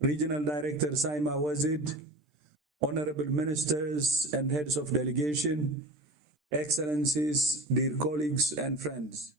Regional Director Saima Wazid, Honorable Ministers and Heads of Delegation, Excellencies, dear colleagues and friends.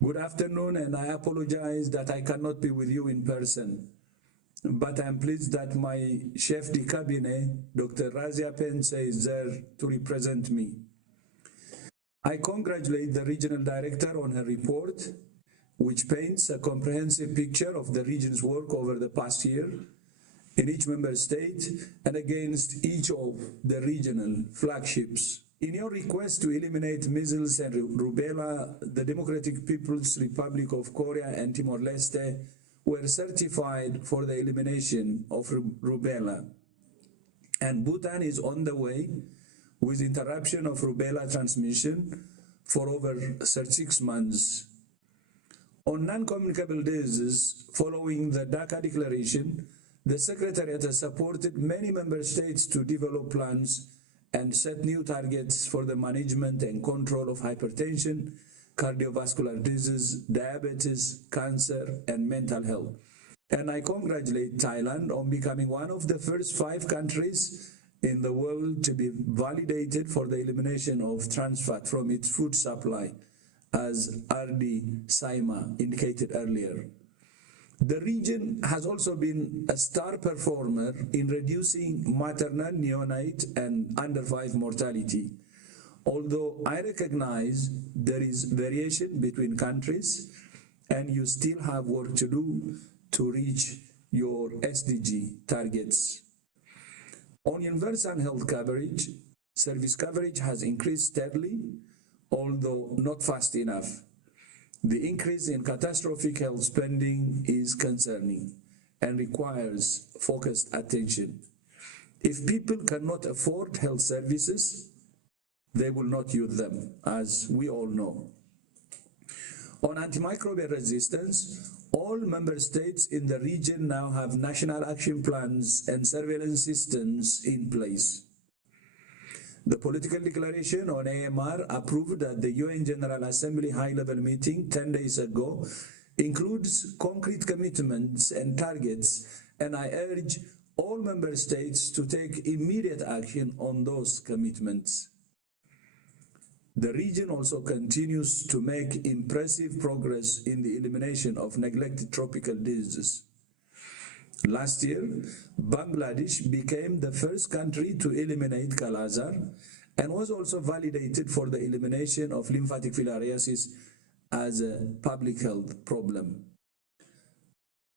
Good afternoon, and I apologize that I cannot be with you in person, but I'm pleased that my chef de cabinet, Dr. Razia Pense, is there to represent me. I congratulate the Regional Director on her report, which paints a comprehensive picture of the region's work over the past year in each member state and against each of the regional flagships. In your request to eliminate measles and rubella, the Democratic People's Republic of Korea and Timor-Leste were certified for the elimination of rubella. And Bhutan is on the way with interruption of rubella transmission for over 36 months. On non-communicable diseases, following the Dhaka Declaration, the Secretariat has supported many member states to develop plans and set new targets for the management and control of hypertension, cardiovascular disease, diabetes, cancer, and mental health. And I congratulate Thailand on becoming one of the first 5 countries in the world to be validated for the elimination of trans fat from its food supply, as RD Saima indicated earlier. The region has also been a star performer in reducing maternal, neonate, and under 5 mortality. Although I recognize there is variation between countries and you still have work to do to reach your SDG targets. On universal health coverage, service coverage has increased steadily, although not fast enough. The increase in catastrophic health spending is concerning and requires focused attention. If people cannot afford health services, they will not use them, as we all know. On antimicrobial resistance, all member states in the region now have national action plans and surveillance systems in place. The political declaration on AMR approved at the UN General Assembly high-level meeting 10 days ago includes concrete commitments and targets, and I urge all member states to take immediate action on those commitments. The region also continues to make impressive progress in the elimination of neglected tropical diseases. Last year, Bangladesh became the first country to eliminate Kala-Azar and was also validated for the elimination of lymphatic filariasis as a public health problem.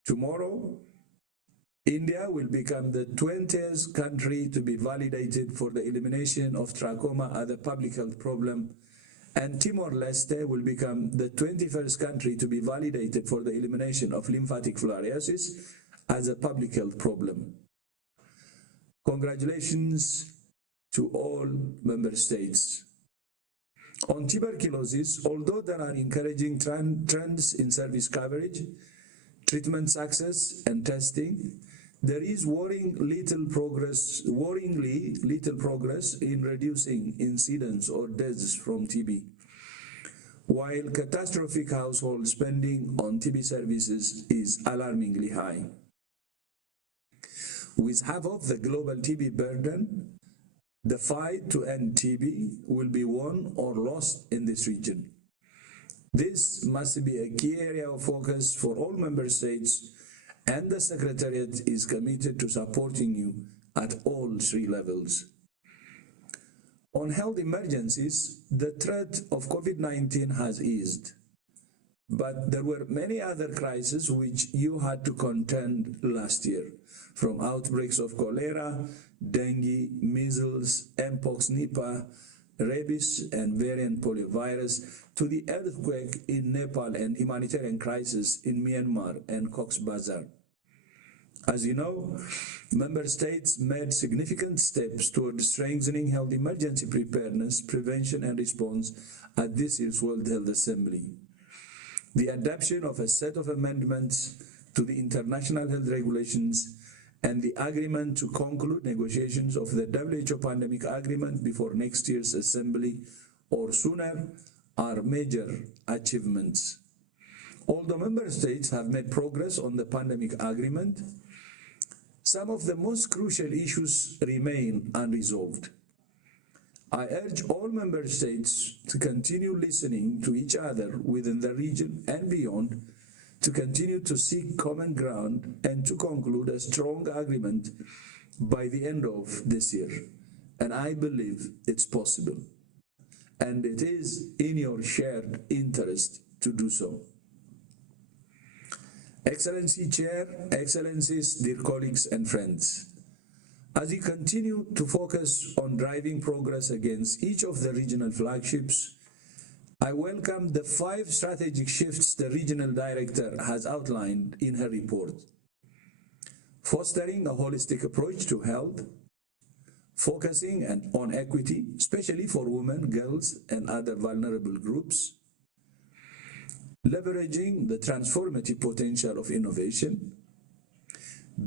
Tomorrow, India will become the 20th country to be validated for the elimination of trachoma as a public health problem, and Timor-Leste will become the 21st country to be validated for the elimination of lymphatic filariasis as a public health problem. Congratulations to all member states. On tuberculosis, although there are encouraging trends in service coverage, treatment success, and testing, there is worryingly little progress in reducing incidence or deaths from TB, while catastrophic household spending on TB services is alarmingly high. With half of the global TB burden, the fight to end TB will be won or lost in this region. This must be a key area of focus for all member states, and the Secretariat is committed to supporting you at all 3 levels. On health emergencies, the threat of COVID-19 has eased, but there were many other crises which you had to contend last year, from outbreaks of cholera, dengue, measles, mpox, Nipah, rabies, and variant poliovirus, to the earthquake in Nepal and humanitarian crisis in Myanmar and Cox's Bazar. As you know, member states made significant steps toward strengthening health emergency preparedness, prevention, and response at this year's World Health Assembly. The adoption of a set of amendments to the international health regulations and the agreement to conclude negotiations of the WHO pandemic agreement before next year's assembly or sooner are major achievements. Although member states have made progress on the pandemic agreement, some of the most crucial issues remain unresolved. I urge all member states to continue listening to each other within the region and beyond, to continue to seek common ground and to conclude a strong agreement by the end of this year. And I believe it's possible. And it is in your shared interest to do so. Excellency Chair, Excellencies, dear colleagues and friends, as we continue to focus on driving progress against each of the regional flagships, I welcome the 5 strategic shifts the Regional Director has outlined in her report. Fostering a holistic approach to health, focusing on equity, especially for women, girls, and other vulnerable groups, leveraging the transformative potential of innovation,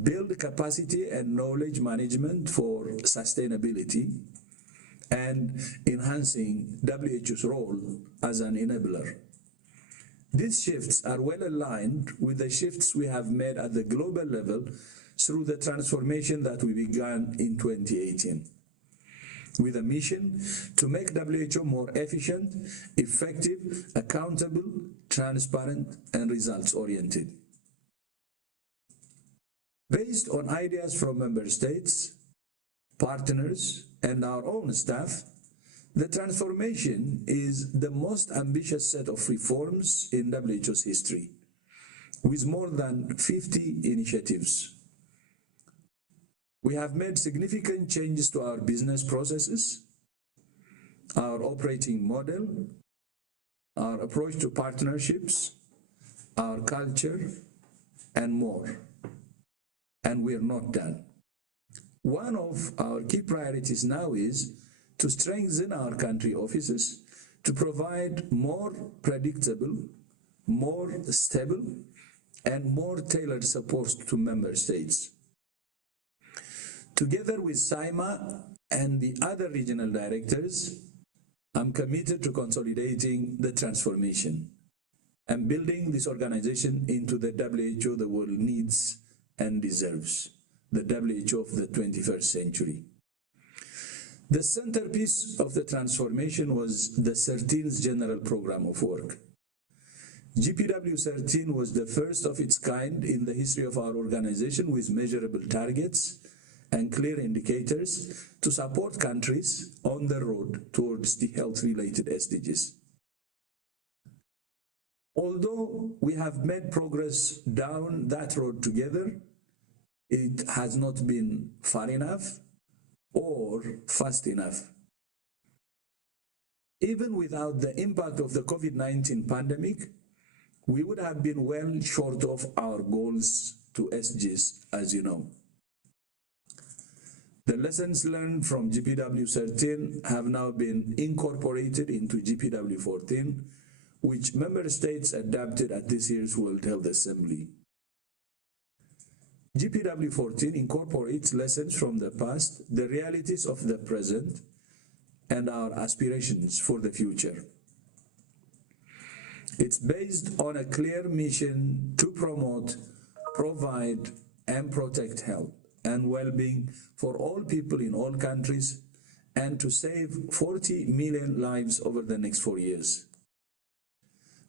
build capacity and knowledge management for sustainability, and enhancing WHO's role as an enabler. These shifts are well aligned with the shifts we have made at the global level through the transformation that we began in 2018, with a mission to make WHO more efficient, effective, accountable, transparent, and results-oriented. Based on ideas from member states, partners, and our own staff, the transformation is the most ambitious set of reforms in WHO's history, with more than 50 initiatives. We have made significant changes to our business processes, our operating model, our approach to partnerships, our culture, and more. And we're not done. One of our key priorities now is to strengthen our country offices to provide more predictable, more stable, and more tailored support to member states. Together with SAIMA and the other regional directors, I'm committed to consolidating the transformation and building this organization into the WHO the world needs and deserves, the WHO of the 21st century. The centerpiece of the transformation was the 13th General Program of Work. GPW 13 was the first of its kind in the history of our organization, with measurable targets and clear indicators to support countries on the road towards the health-related SDGs. Although we have made progress down that road together, it has not been far enough or fast enough. Even without the impact of the COVID-19 pandemic, we would have been well short of our goals to SDGs, as you know. The lessons learned from GPW 13 have now been incorporated into GPW 14, which member states adopted at this year's World Health Assembly. GPW 14 incorporates lessons from the past, the realities of the present, and our aspirations for the future. It's based on a clear mission to promote, provide, and protect health and well-being for all people in all countries, and to save 40 million lives over the next 4 years.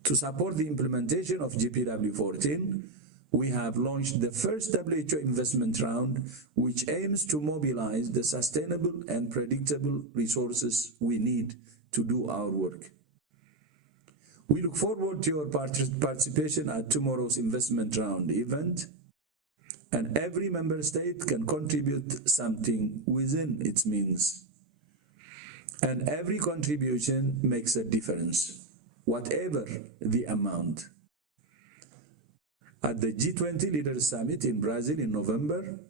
To support the implementation of GPW 14, we have launched the first WHO investment round, which aims to mobilize the sustainable and predictable resources we need to do our work. We look forward to your participation at tomorrow's investment round event, and every member state can contribute something within its means. And every contribution makes a difference, whatever the amount. At the G20 Leaders Summit in Brazil in November,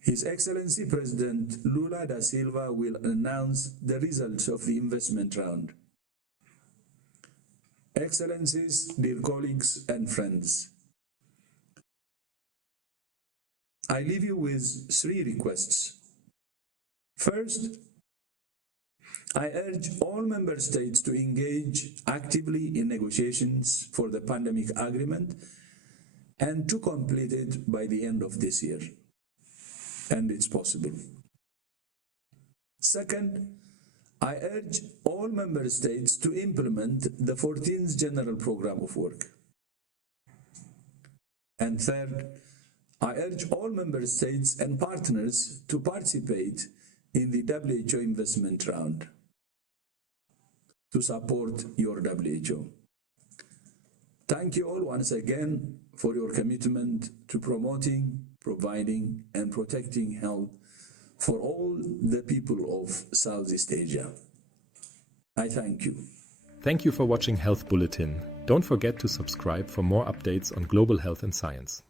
His Excellency President Lula da Silva will announce the results of the investment round. Excellencies, dear colleagues and friends, I leave you with 3 requests. First, I urge all member states to engage actively in negotiations for the pandemic agreement and to complete it by the end of this year. And it's possible. Second, I urge all member states to implement the 14th General Program of Work. And third, I urge all member states and partners to participate in the WHO investment round to support your WHO. Thank you all once again for your commitment to promoting, providing, and protecting health for all the people of Southeast Asia. I thank you. Thank you for watching Health Bulletin. Don't forget to subscribe for more updates on global health and science.